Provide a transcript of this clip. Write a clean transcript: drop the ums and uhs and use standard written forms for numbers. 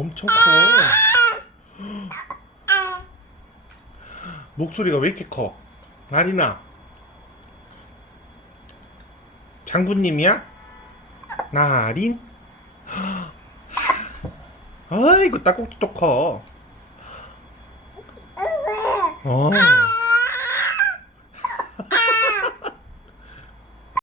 엄청 커. 목소리가 왜 이렇게 커? 나리나. 장군님이야? 나린? 아이고, 딸꾹질도 커. 어.